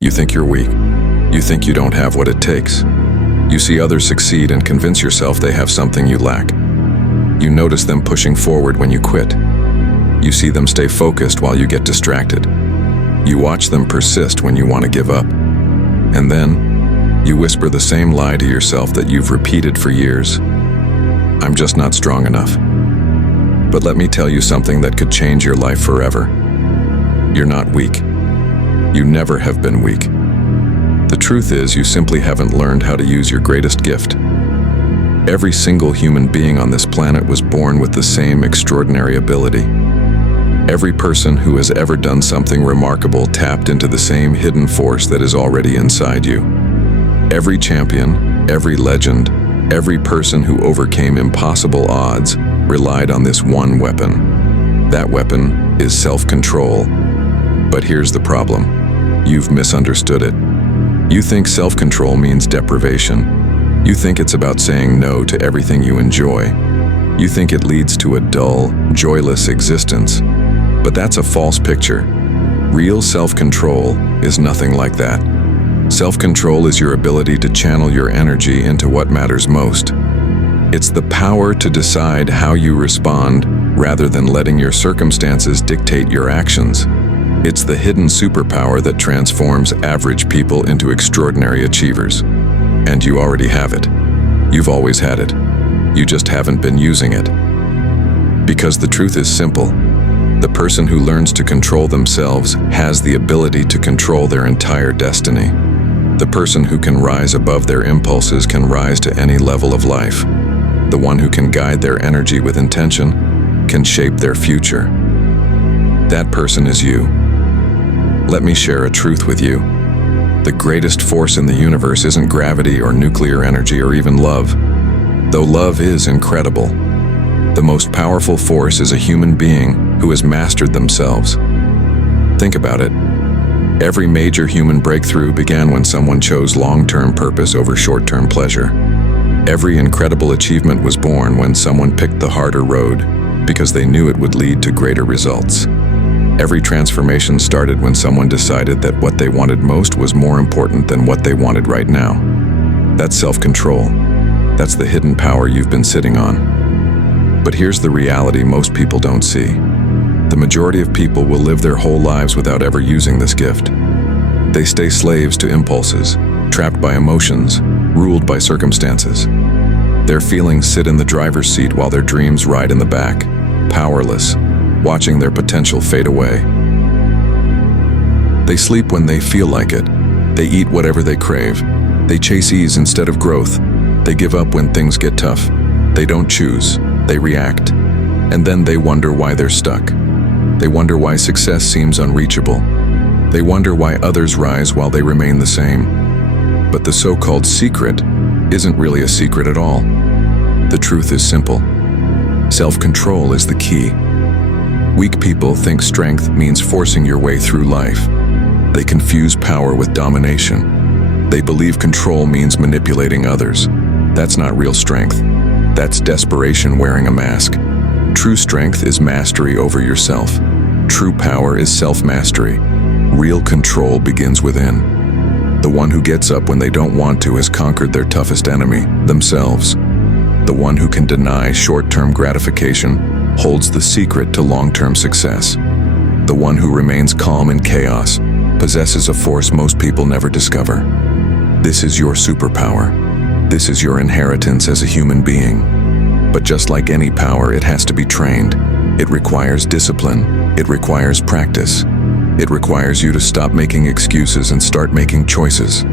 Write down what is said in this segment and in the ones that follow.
You think you're weak. You think you don't have what it takes. You see others succeed and convince yourself they have something you lack. You notice them pushing forward when you quit. You see them stay focused while you get distracted. You watch them persist when you want to give up. And then, you whisper the same lie to yourself that you've repeated for years. I'm just not strong enough. But let me tell you something that could change your life forever. You're not weak. You never have been weak. The truth is, you simply haven't learned how to use your greatest gift. Every single human being on this planet was born with the same extraordinary ability. Every person who has ever done something remarkable tapped into the same hidden force that is already inside you. Every champion, every legend, every person who overcame impossible odds relied on this one weapon. That weapon is self-control. But here's the problem. You've misunderstood it. You think self-control means deprivation. You think it's about saying no to everything you enjoy. You think it leads to a dull, joyless existence. But that's a false picture. Real self-control is nothing like that. Self-control is your ability to channel your energy into what matters most. It's the power to decide how you respond rather than letting your circumstances dictate your actions. It's the hidden superpower that transforms average people into extraordinary achievers. And you already have it. You've always had it. You just haven't been using it. Because the truth is simple. The person who learns to control themselves has the ability to control their entire destiny. The person who can rise above their impulses can rise to any level of life. The one who can guide their energy with intention can shape their future. That person is you. Let me share a truth with you. The greatest force in the universe isn't gravity or nuclear energy or even love, though love is incredible. The most powerful force is a human being who has mastered themselves. Think about it. Every major human breakthrough began when someone chose long-term purpose over short-term pleasure. Every incredible achievement was born when someone picked the harder road because they knew it would lead to greater results. Every transformation started when someone decided that what they wanted most was more important than what they wanted right now. That's self-control. That's the hidden power you've been sitting on. But here's the reality most people don't see. The majority of people will live their whole lives without ever using this gift. They stay slaves to impulses, trapped by emotions, ruled by circumstances. Their feelings sit in the driver's seat while their dreams ride in the back, powerless, watching their potential fade away. They sleep when they feel like it. They eat whatever they crave. They chase ease instead of growth. They give up when things get tough. They don't choose. They react. And then they wonder why they're stuck. They wonder why success seems unreachable. They wonder why others rise while they remain the same. But the so-called secret isn't really a secret at all. The truth is simple. Self-control is the key. Weak people think strength means forcing your way through life. They confuse power with domination. They believe control means manipulating others. That's not real strength. That's desperation wearing a mask. True strength is mastery over yourself. True power is self-mastery. Real control begins within. The one who gets up when they don't want to has conquered their toughest enemy, themselves. The one who can deny short-term gratification holds the secret to long-term success. The one who remains calm in chaos possesses a force most people never discover. This is your superpower. This is your inheritance as a human being. But just like any power, it has to be trained. It requires discipline. It requires practice. It requires you to stop making excuses and start making choices.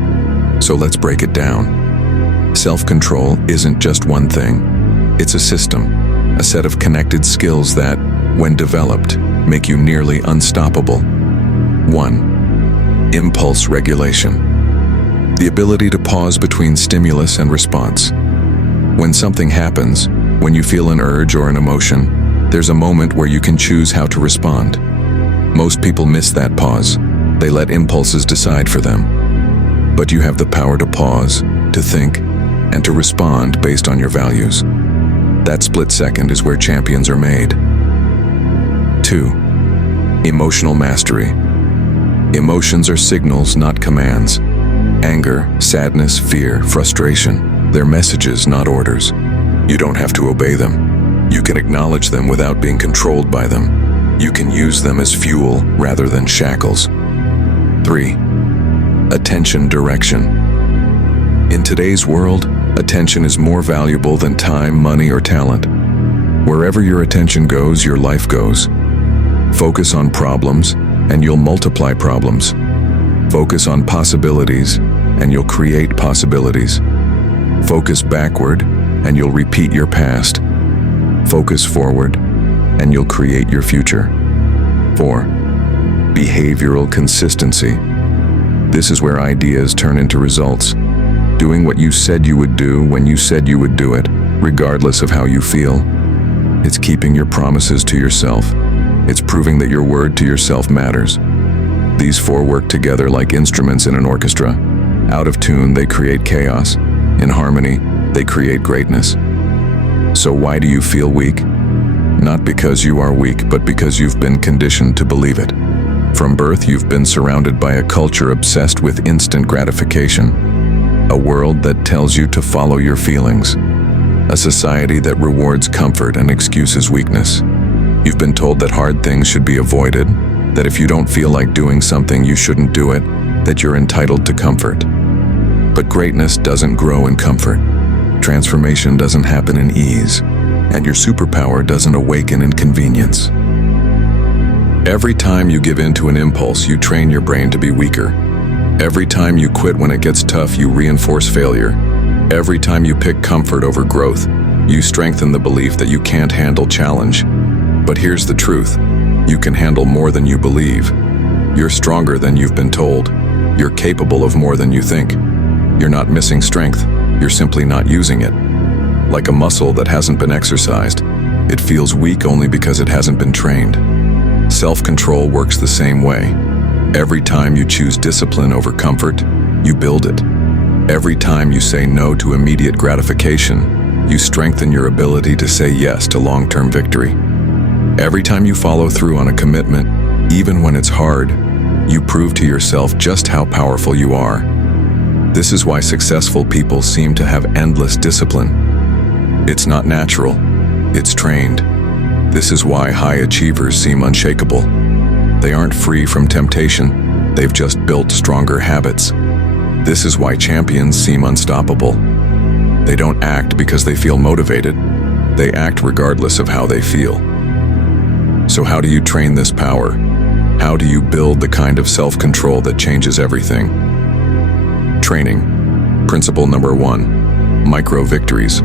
So let's break it down. Self-control isn't just one thing. It's a system. A set of connected skills that, when developed, make you nearly unstoppable. 1. Impulse regulation. The ability to pause between stimulus and response. When something happens, when you feel an urge or an emotion, there's a moment where you can choose how to respond. Most people miss that pause. They let impulses decide for them. But you have the power to pause, to think, and to respond based on your values. That split second is where champions are made. 2. Emotional mastery. Emotions are signals, not commands. Anger, sadness, fear, frustration, they're messages, not orders. You don't have to obey them. You can acknowledge them without being controlled by them. You can use them as fuel rather than shackles. 3. Attention direction. In today's world, attention is more valuable than time, money, or talent. Wherever your attention goes, your life goes. Focus on problems, and you'll multiply problems. Focus on possibilities, and you'll create possibilities. Focus backward, and you'll repeat your past. Focus forward, and you'll create your future. 4. Behavioral consistency. This is where ideas turn into results. Doing what you said you would do when you said you would do it, regardless of how you feel. It's keeping your promises to yourself. It's proving that your word to yourself matters. These 4 work together like instruments in an orchestra. Out of tune, they create chaos. In harmony, they create greatness. So why do you feel weak? Not because you are weak, but because you've been conditioned to believe it. From birth, you've been surrounded by a culture obsessed with instant gratification. A world that tells you to follow your feelings. A society that rewards comfort and excuses weakness. You've been told that hard things should be avoided, that if you don't feel like doing something, you shouldn't do it, that you're entitled to comfort. But greatness doesn't grow in comfort. Transformation doesn't happen in ease, and your superpower doesn't awaken in convenience. Every time you give in to an impulse, you train your brain to be weaker. Every time you quit when it gets tough, you reinforce failure. Every time you pick comfort over growth, you strengthen the belief that you can't handle challenge. But here's the truth. You can handle more than you believe. You're stronger than you've been told. You're capable of more than you think. You're not missing strength. You're simply not using it. Like a muscle that hasn't been exercised, it feels weak only because it hasn't been trained. Self-control works the same way. Every time you choose discipline over comfort, you build it. Every time you say no to immediate gratification, you strengthen your ability to say yes to long-term victory. Every time you follow through on a commitment, even when it's hard, you prove to yourself just how powerful you are. This is why successful people seem to have endless discipline. It's not natural, it's trained. This is why high achievers seem unshakable. They aren't free from temptation, they've just built stronger habits. This is why champions seem unstoppable. They don't act because they feel motivated, they act regardless of how they feel. So how do you train this power? How do you build the kind of self-control that changes everything? Training. Principle number 1. Micro victories.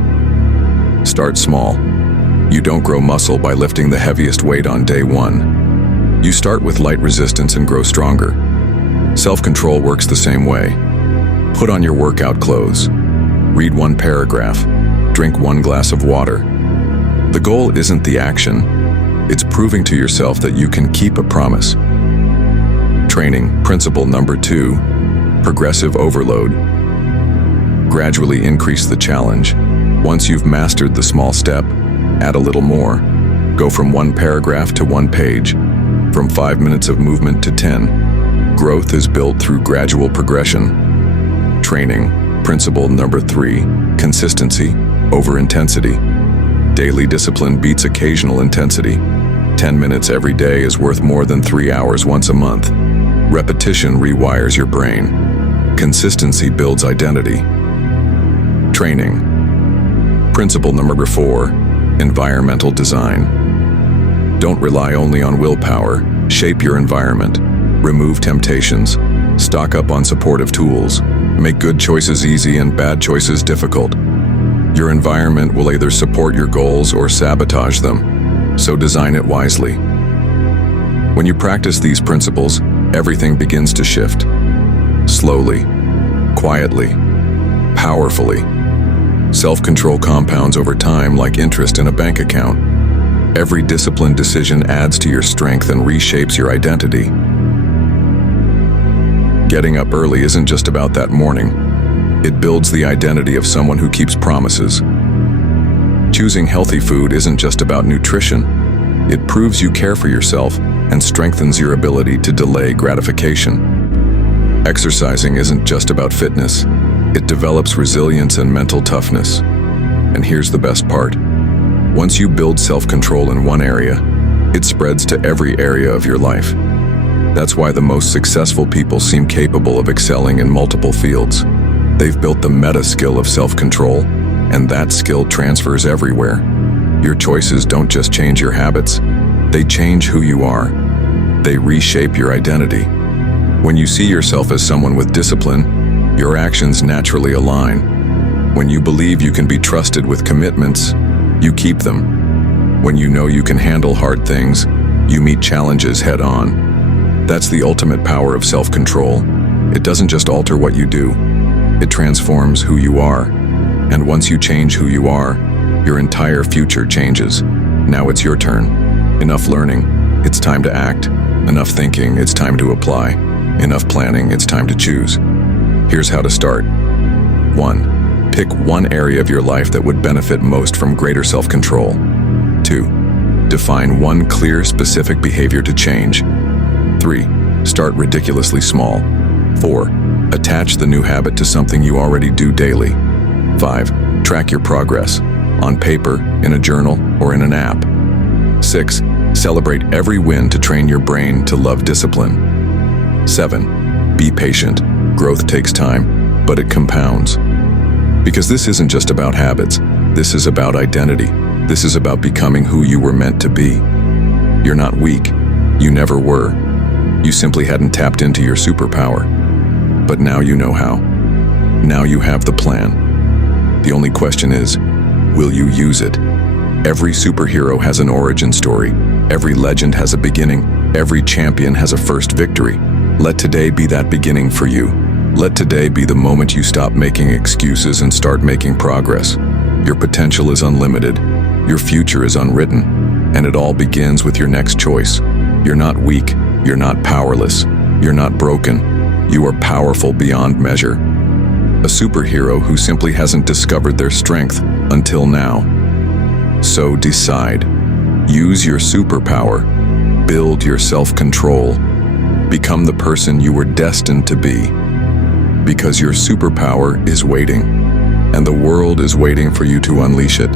Start small. You don't grow muscle by lifting the heaviest weight on day 1. You start with light resistance and grow stronger. Self-control works the same way. Put on your workout clothes. Read 1 paragraph. Drink 1 glass of water. The goal isn't the action. It's proving to yourself that you can keep a promise. Training. Principle number 2. Progressive overload. Gradually increase the challenge. Once you've mastered the small step, add a little more. Go from 1 paragraph to 1 page, from 5 minutes of movement to 10. Growth is built through gradual progression. Training. Principle number 3. Consistency over intensity. Daily discipline beats occasional intensity. 10 minutes every day is worth more than 3 hours once a month. Repetition rewires your brain. Consistency builds identity. Training. Principle number 4. Environmental design. Don't rely only on willpower. Shape your environment. Remove temptations. Stock up on supportive tools. Make good choices easy and bad choices difficult. Your environment will either support your goals or sabotage them, so design it wisely. When you practice these principles, everything begins to shift. Slowly, quietly, powerfully. Self-control compounds over time like interest in a bank account. Every disciplined decision adds to your strength and reshapes your identity. Getting up early isn't just about that morning. It builds the identity of someone who keeps promises. Choosing healthy food isn't just about nutrition. It proves you care for yourself and strengthens your ability to delay gratification. Exercising isn't just about fitness. It develops resilience and mental toughness. And here's the best part. Once you build self-control in one area, it spreads to every area of your life. That's why the most successful people seem capable of excelling in multiple fields. They've built the meta skill of self-control, and that skill transfers everywhere. Your choices don't just change your habits, they change who you are. They reshape your identity. When you see yourself as someone with discipline, your actions naturally align. When you believe you can be trusted with commitments, you keep them. When you know you can handle hard things, you meet challenges head-on. That's the ultimate power of self-control. It doesn't just alter what you do, it transforms who you are. And once you change who you are, your entire future changes. Now it's your turn. Enough learning, it's time to act. Enough thinking, it's time to apply. Enough planning, it's time to choose. Here's how to start. 1. Pick one area of your life that would benefit most from greater self-control. 2. Define one clear, specific behavior to change. 3. Start ridiculously small. 4. Attach the new habit to something you already do daily. 5. Track your progress, on paper, in a journal, or in an app. 6. Celebrate every win to train your brain to love discipline. 7. Be patient. Growth takes time, but it compounds. Because this isn't just about habits, this is about identity. This is about becoming who you were meant to be. You're not weak. You never were. You simply hadn't tapped into your superpower. But now you know how. Now you have the plan. The only question is, will you use it? Every superhero has an origin story. Every legend has a beginning. Every champion has a first victory. Let today be that beginning for you. Let today be the moment you stop making excuses and start making progress. Your potential is unlimited. Your future is unwritten. And it all begins with your next choice. You're not weak. You're not powerless. You're not broken. You are powerful beyond measure. A superhero who simply hasn't discovered their strength until now. So decide. Use your superpower. Build your self-control. Become the person you were destined to be. Because your superpower is waiting, and the world is waiting for you to unleash it.